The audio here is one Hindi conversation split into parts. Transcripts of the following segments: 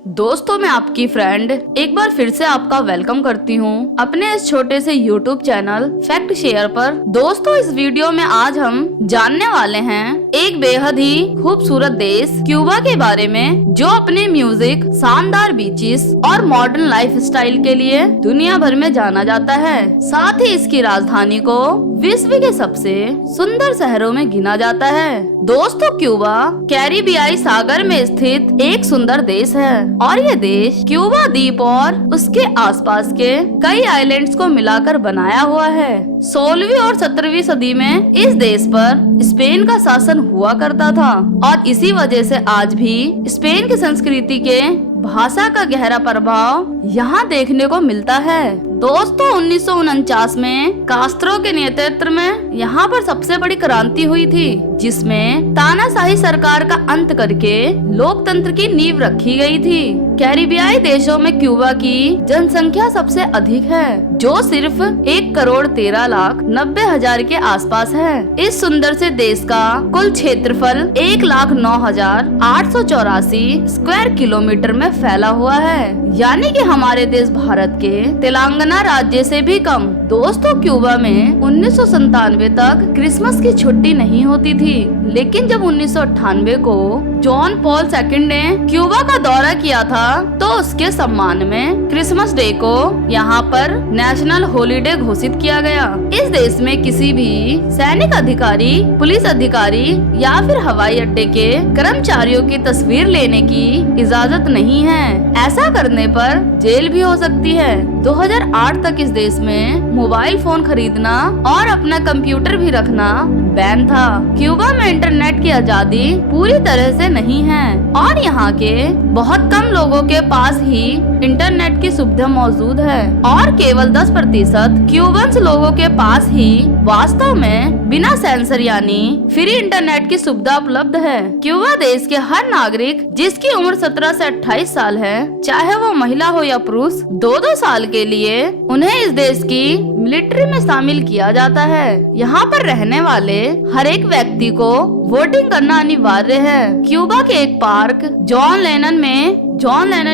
दोस्तों, मैं आपकी फ्रेंड एक बार फिर से आपका वेलकम करती हूँ अपने इस छोटे से यूट्यूब चैनल फैक्ट शेयर पर। दोस्तों, इस वीडियो में आज हम जानने वाले हैं एक बेहद ही खूबसूरत देश क्यूबा के बारे में, जो अपने म्यूजिक, शानदार बीचेस और मॉडर्न लाइफ स्टाइल के लिए दुनिया भर में जाना जाता है। साथ ही इसकी राजधानी को विश्व के सबसे सुंदर शहरों में गिना जाता है। दोस्तों, क्यूबा कैरिबियाई सागर में स्थित एक सुंदर देश है और ये देश क्यूबा द्वीप और उसके आसपास के कई आइलैंड्स को मिलाकर बनाया हुआ है। 16वीं और 17वीं सदी में इस देश पर स्पेन का शासन हुआ करता था और इसी वजह से आज भी स्पेन की संस्कृति के भाषा का गहरा प्रभाव यहाँ देखने को मिलता है। दोस्तों, 1949 में कास्त्रो के नेतृत्व में यहाँ पर सबसे बड़ी क्रांति हुई थी, जिसमें तानाशाही सरकार का अंत करके लोकतंत्र की नींव रखी गई थी। कैरिबियाई देशों में क्यूबा की जनसंख्या सबसे अधिक है, जो सिर्फ 1,13,90,000 के आसपास है। इस सुंदर से देश का कुल क्षेत्रफल 1,09,884 स्क्वायर किलोमीटर में फैला हुआ है, यानी कि हमारे देश भारत के तेलंगाना राज्य से भी कम। दोस्तों, क्यूबा में 1997 तक क्रिसमस की छुट्टी नहीं होती थी, लेकिन जब 1998 को जॉन पॉल II ने क्यूबा का दौरा किया था, तो उसके सम्मान में क्रिसमस डे को यहाँ पर नेशनल हॉलिडे घोषित किया गया। इस देश में किसी भी सैनिक अधिकारी, पुलिस अधिकारी या फिर हवाई अड्डे के कर्मचारियों की तस्वीर लेने की इजाजत नहीं है। ऐसा करने पर जेल भी हो सकती है। 2008 तक इस देश में मोबाइल फोन खरीदना और अपना कंप्यूटर भी रखना बैन था। क्यूबा में इंटरनेट की आजादी पूरी तरह से नहीं है और यहाँ के बहुत कम लोगों के पास ही इंटरनेट की सुविधा मौजूद है और केवल 10% क्यूबन्स लोगों के पास ही वास्तव में बिना सेंसर यानी फ्री इंटरनेट की सुविधा उपलब्ध है। क्यूबा देश के हर नागरिक जिसकी उम्र 17 से 28 साल है, चाहे वो महिला हो या पुरुष, 2-2 साल के लिए उन्हें इस देश की मिलिट्री में शामिल किया जाता है। यहाँ पर रहने वाले हर एक व्यक्ति को वोटिंग करना अनिवार्य है। क्यूबा के एक पार्क जॉन लेनन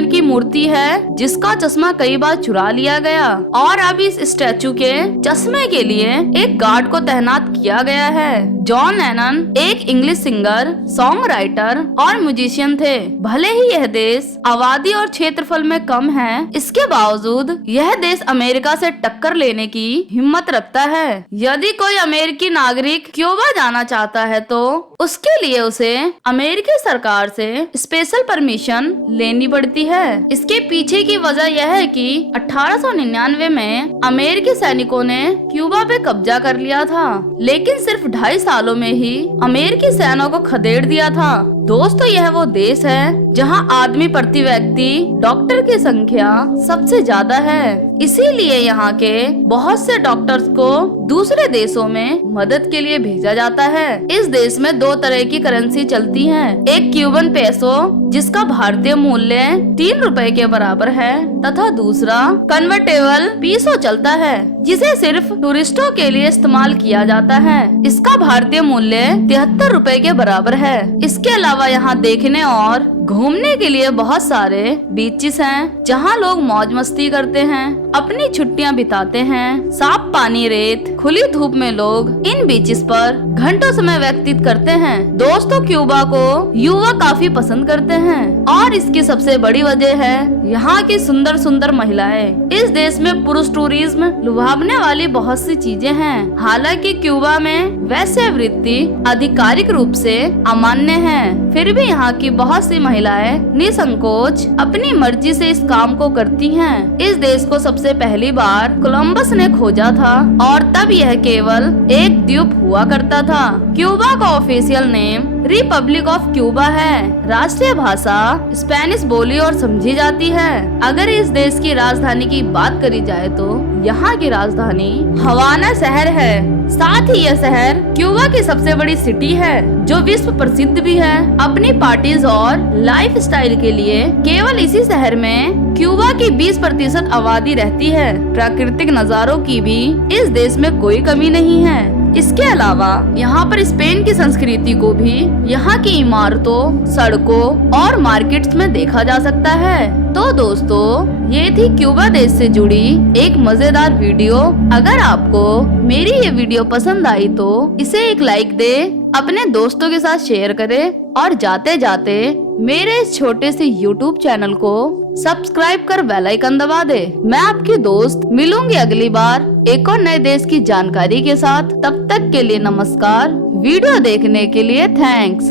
की मूर्ति है, जिसका चश्मा कई बार चुरा लिया गया और अब इस स्टैचू के चश्मे के लिए एक गार्ड को तैनात किया गया है। जॉन लेनन एक इंग्लिश सिंगर, सॉन्ग राइटर और म्यूजिशियन थे। भले ही यह देश आबादी और क्षेत्रफल में कम है, इसके बावजूद यह देश अमेरिका से टक्कर लेने की हिम्मत रखता है। यदि कोई अमेरिकी नागरिक क्यूबा जाना चाहता है, तो उसके लिए उसे अमेरिकी सरकार से स्पेशल परमिशन लेनी पड़ती है। इसके पीछे की वजह यह है कि 1899 में अमेरिकी सैनिकों ने क्यूबा पे कब्जा कर लिया था, लेकिन सिर्फ 2.5 सालों में ही अमेरिकी सेना को खदेड़ दिया था। दोस्तों, यह वो देश है जहां आदमी प्रति व्यक्ति डॉक्टर की संख्या सबसे ज्यादा है। इसीलिए यहाँ के बहुत से डॉक्टर्स को दूसरे देशों में मदद के लिए भेजा जाता है। इस देश में 2 तरह की करेंसी चलती हैं। एक क्यूबन पेसो, जिसका भारतीय मूल्य 3 रुपए के बराबर है, तथा दूसरा कन्वर्टेबल पीसो चलता है, जिसे सिर्फ टूरिस्टों के लिए इस्तेमाल किया जाता है। इसका भारतीय मूल्य 73 रुपए के बराबर है। इसके अलावा यहाँ देखने और घूमने के लिए बहुत सारे बीचेस हैं, जहाँ लोग मौज मस्ती करते हैं, अपनी छुट्टियाँ बिताते हैं। साफ पानी, रेत, खुली धूप में लोग इन बीचेस पर घंटों समय व्यतीत करते हैं। दोस्तों, क्यूबा को युवा काफी पसंद करते हैं और इसकी सबसे बड़ी वजह है यहाँ की सुंदर सुंदर महिलाएं। इस देश में पुरुष टूरिज्म लुभावने वाली बहुत सी चीजें हैं। हालांकि क्यूबा में वेश्यावृत्ति आधिकारिक रूप से अमान्य है, फिर भी यहाँ की बहुत सी महिलाएं निसंकोच अपनी मर्जी से इस काम को करती हैं। इस देश को सबसे पहली बार कोलंबस ने खोजा था और तब यह केवल एक द्वीप हुआ करता था। क्यूबा का official name Republic of Cuba है। राष्ट्रीय भाषा स्पेनिश बोली और समझी जाती है। अगर इस देश की राजधानी की बात करी जाए, तो यहाँ की राजधानी हवाना शहर है। साथ ही यह शहर क्यूबा की सबसे बड़ी सिटी है, जो विश्व प्रसिद्ध भी है अपनी पार्टीज और लाइफ स्टाइल के लिए। केवल इसी शहर में क्यूबा की 20% आबादी रहती है। प्राकृतिक नज़ारों की भी इस देश में कोई कमी नहीं है। इसके अलावा यहाँ पर स्पेन की संस्कृति को भी यहाँ की इमारतों, सड़कों और मार्केट्स में देखा जा सकता है। तो दोस्तों, ये थी क्यूबा देश से जुड़ी एक मजेदार वीडियो। अगर आपको मेरी ये वीडियो पसंद आई तो इसे एक लाइक दे, अपने दोस्तों के साथ शेयर करें और जाते जाते मेरे इस छोटे से YouTube चैनल को सब्सक्राइब कर बेल आइकन दबा दे। मैं आपकी दोस्त मिलूंगी अगली बार एक और नए देश की जानकारी के साथ। तब तक के लिए नमस्कार। वीडियो देखने के लिए थैंक्स।